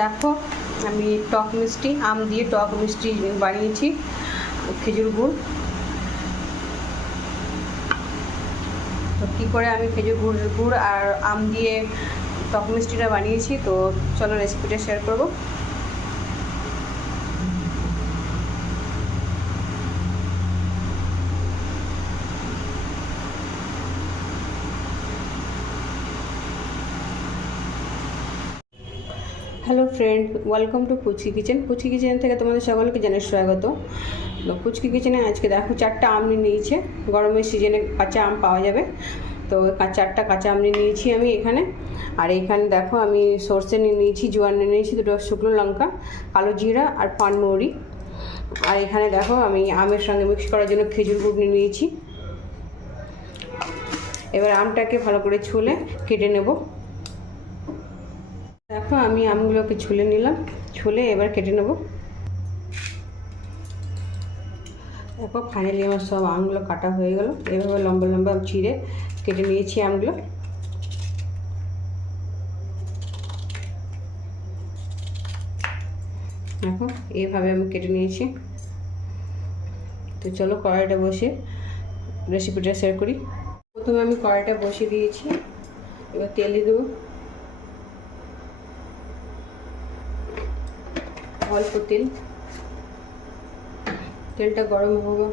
দেখো, আমি টক মিষ্টি, আম দিয়ে টক মিষ্টি বানিয়েছি, খেজুর গুড়। তো কী করে আমি খেজুর গুড় গুড় আর আম দিয়ে টক মিষ্টিটা বানিয়েছি, তো চলো রেসিপিটা শেয়ার করব। Hello friend welcome to Puchki kitchen Puchki kitchen থেকে তোমাদের সকলকে জানাই স্বাগত। তো পুচকি কিচেনে আজকে দেখো চারটা আম নিয়ে নিয়েছে। গরমের সিজনে কাঁচা আম পাওয়া যাবে। তো চারটা কাঁচা আম নিয়েছি আমি এখানে। আর এখানে দেখো আমি সর্ষে নিয়ে নিয়েছি, জোয়ার নিয়ে নিয়েছি, দুটো শুকনো লঙ্কা, কালো জিরা আর পানমৌরি। আর এখানে দেখো আমি আমের সঙ্গে মিক্স করার জন্য খেজুর গুড় নিয়ে নিয়েছি। এবার আমটাকে ভালো করে ছুলে কেটে নেব। দেখো আমি আমগুলোকে ছুলে নিলাম। ছুলে এবার কেটে নেব। দেখো ফাইনালি আমার সব আমগুলো কাটা হয়ে গেল। এভাবে লম্বা লম্বা চিড়ে কেটে নিয়েছি আমগুলো। দেখো এইভাবে আমি কেটে নিয়েছি। তো চলো কড়াইটা বসে রেসিপিটা শেয়ার করি। প্রথমে আমি কড়াইটা বসিয়ে দিয়েছি। এবার তেল দিয়ে দেবো। অল্প তেল। তেলটা গরম হবে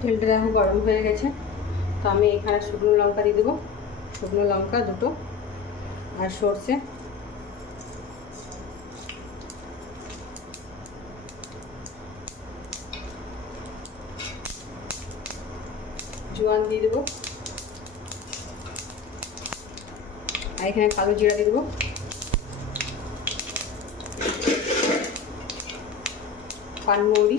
তেলটা দেখো গরম হয়ে গেছে। তো আমি এখানে শুকনো লঙ্কা দিয়ে দেবো। শুকনো লঙ্কা দুটো আর সর্ষে। জোয়ান দিয়ে দেবো। আর এখানে কালো জিরা দিয়ে দেবো। পানমৌরি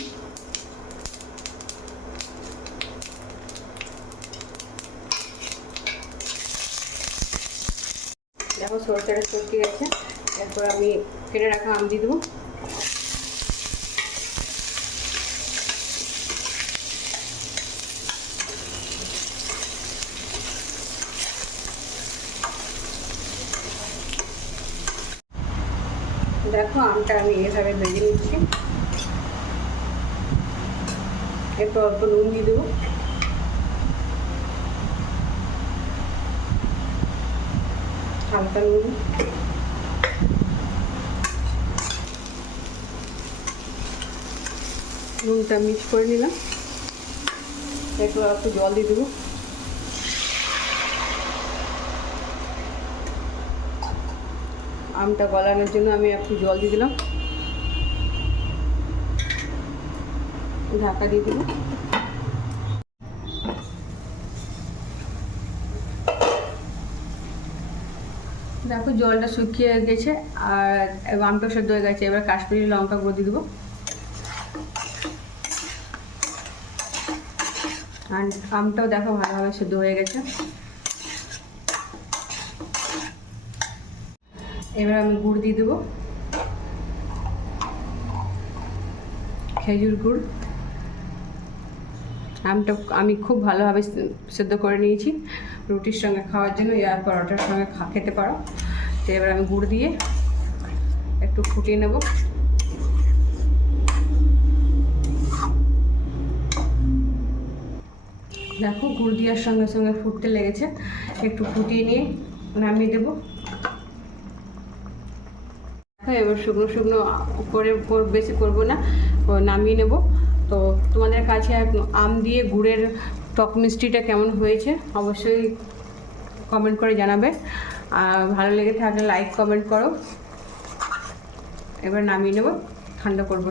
দেখো সরষেটা চটকে গেছে এরপর আমি কেটে রাখা আম দিয়ে দেবো। দেখো আমটা আমি এভাবে ভেজে নিচ্ছি। এরপর অল্প নুন দিয়ে দেবো। হালকা নুন। নুনটা মিক্স করে নিলাম। এরপর অল্প জল দিয়ে দেবো। আমটা গলানোর জন্য আমি একটু জল দিয়ে দিলাম। ঢাকা দিয়ে দেবো। দেখো জলটা শুকিয়ে গেছে আর আমটা সেদ্ধ হয়ে গেছে। এবার কাশ্মীরি লঙ্কা গুঁড়ো দিয়ে দেবো। আর আমটাও দেখো ভালোভাবে সেদ্ধ হয়ে গেছে। এবার আমি গুড় দিয়ে দেবো। খেজুর গুড়। আমটা আমি খুব ভালোভাবে সেদ্ধ করে নিয়েছি। রুটির সঙ্গে খাওয়ার জন্য আর পরোটার সঙ্গে খেতে পারো। তো এবার আমি গুড় দিয়ে একটু ফুটিয়ে নেব। দেখো গুড় দেওয়ার সঙ্গে সঙ্গে ফুটতে লেগেছে। একটু ফুটিয়ে নিয়ে নামিয়ে দেবো। এবার শুকনো শুকনো করে, বেশি করব না। নামিয়ে নেব। তো তোমাদের কাছে আম দিয়ে গুড়ের টক মিষ্টিটা কেমন হয়েছে অবশ্যই কমেন্ট করে জানাবে। আর ভালো লেগে থাকলে লাইক কমেন্ট করো। এবার নামিয়ে নেব, ঠান্ডা করব।